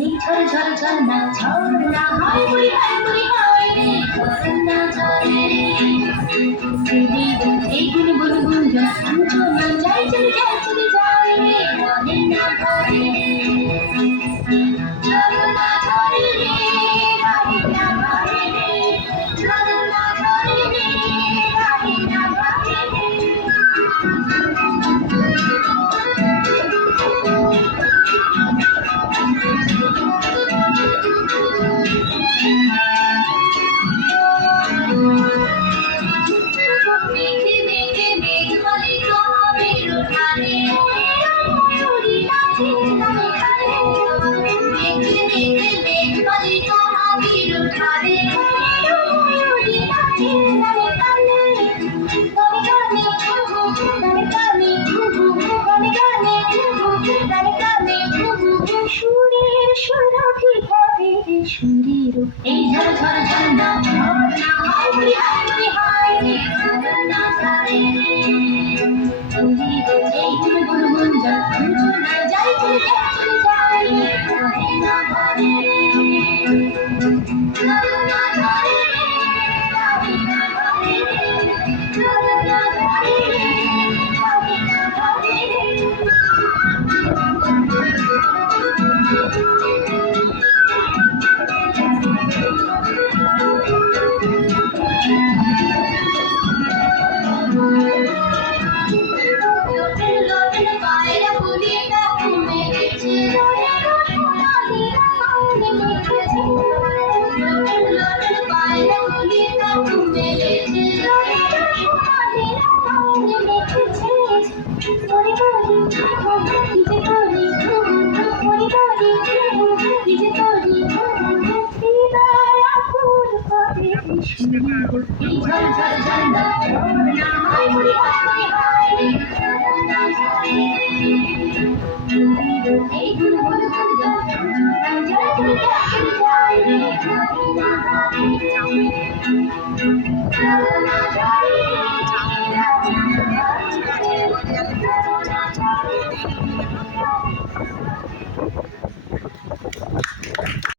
এই ঝড় ঝড় ঝর্ণা ঝর্ণা হয় বুড়ি হয় বুড়ি হয় রে ঝর্ণা ঝরে এই গুন গুন গুন ঝঞ্ঝনা যাই চলে যাই চলে যায় রে মনে না ভরে ঝর্ণা ঝরে রে রাহে না ভরে রে ঝর্ণা ঝরে রে রাহে না ভরে রে মেঘে মেঘে মেঘ বলিত আবির উঠানে ময়ূরী নাচে তালে তালে মেঘে মেঘে মেঘ বলিত আবির উঠানে ময়ূরী নাচে তালে তালে গানে গানে ঘুঘু গানে গানে ঘুঘু গানে গানে ঘুঘু সুরের সুরভি ঘরে সুরের এই ঝড় ঝড় ঝর্ণা ঝর্ণা হয় বুড়ি হয় বুড়ি হয় রে ঝর্ণা ঝরে রে এই গুন গুন গুন ঝঞ্ঝনা যাই চলে যাই চলে যাই রে মনে না ভরে রে ঝর্ণা ঝরে রে রাহে না ভরে রে ঝর্ণা ঝরে রে রাহে না ভরে রে লোটন লোটন পায়রা বলিটা মেরেছে সোনালি সঙ্গে মেখেছে লোটন লোটন পায়রা বলিটা মেরেছে সোনালি সঙ্গে মেখেছে ওরে বলি কি যে করি ওরে বলি কি যে করি হৃদয় আকুল করে এই ঝড় ঝড় ঝর্ণা ঝর্ণা হয় বুড়ি হয় বুড়ি হয় রে ঝর্ণা ঝরে এই গুন গুন গুন ঝঞ্ঝনা যাই চলে যাই চলে যাই রে মনে না ভরে ঝর্ণা ঝরে রাহে না ভরে